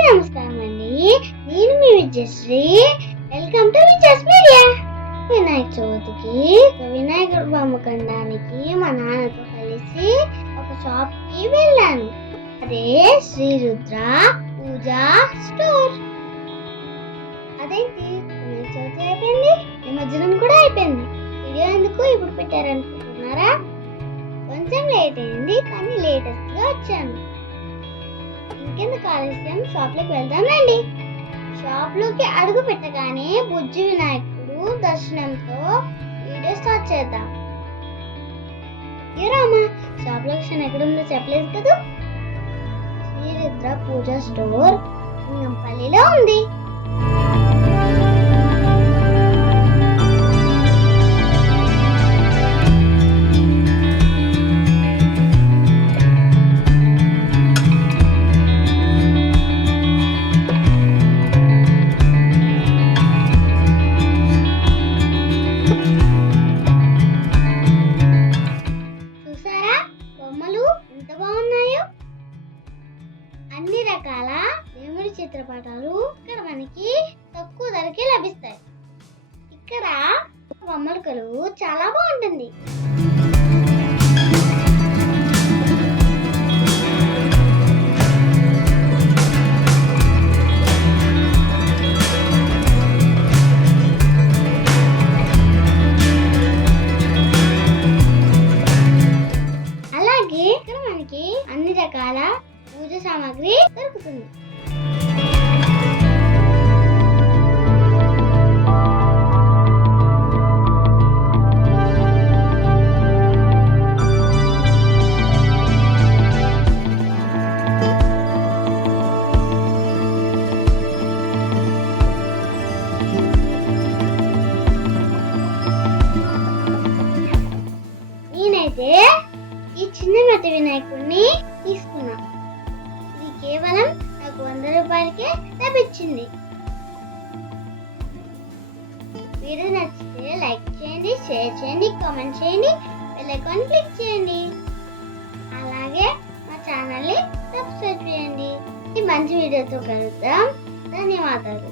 నమస్కారమండి. నేను మీ Vijayasri. Welcome to Vijaya's media Vinayaka చవితికి వినాయకుడు బొమ్మ కొనడానికి మా నాన్నతో కలిసి ఒక షాప్కి వెళ్ళాను. అదే శ్రీ రుద్ర పూజా స్టోర్. అదేంటి? వినాయక చవితి అయిపోయింది. నిమజ్జనం కూడా అయిపోయింది. వీడియో ఎందుకు ఇప్పుడు పెట్టారనుకుంటున్నారా? కొంచెం లేట్ అయింది కానీ లేటెస్ట్గా వచ్చాను. ఇంకెందుకు ఆలస్యం షాప్లోకి వెళ్దాం రండి. షాప్ అడుగు పెట్టగానే బుజ్జి వినాయకుడు దర్శనంతో వీడియో స్టార్ట్ చేద్దాం. ఏ రామా షాప్ లొకేషన్ ఎక్కడుందో చెప్పలేదు కదా? శ్రీరుద్ర పూజా స్టోర్ ఇంగంపల్లిలో ఉంది. చిత్రపటాలు ఇక్కడ మనకి తక్కువ ధరకే లభిస్తాయి. ఇక్కడ బొమ్మల కొలువు చాలా బాగుంటుంది. అలాగే ఇక్కడ మనకి అన్ని రకాల పూజ సామాగ్రి దొరుకుతుంది. చిన్న మట్టి వినాయకుడిని తీసుకున్నాం ఇది కేవలం నాకు వంద రూపాయలకే లభించింది. వీడియో నచ్చితే లైక్ చేయండి షేర్ చేయండి కామెంట్ చేయండి వెళ్ళకొని క్లిక్ చేయండి. అలాగే మా ఛానల్ని సబ్స్క్రైబ్ చేయండి. ఈ మంచి వీడియోతో కలుద్దాం. ధన్యవాదాలు.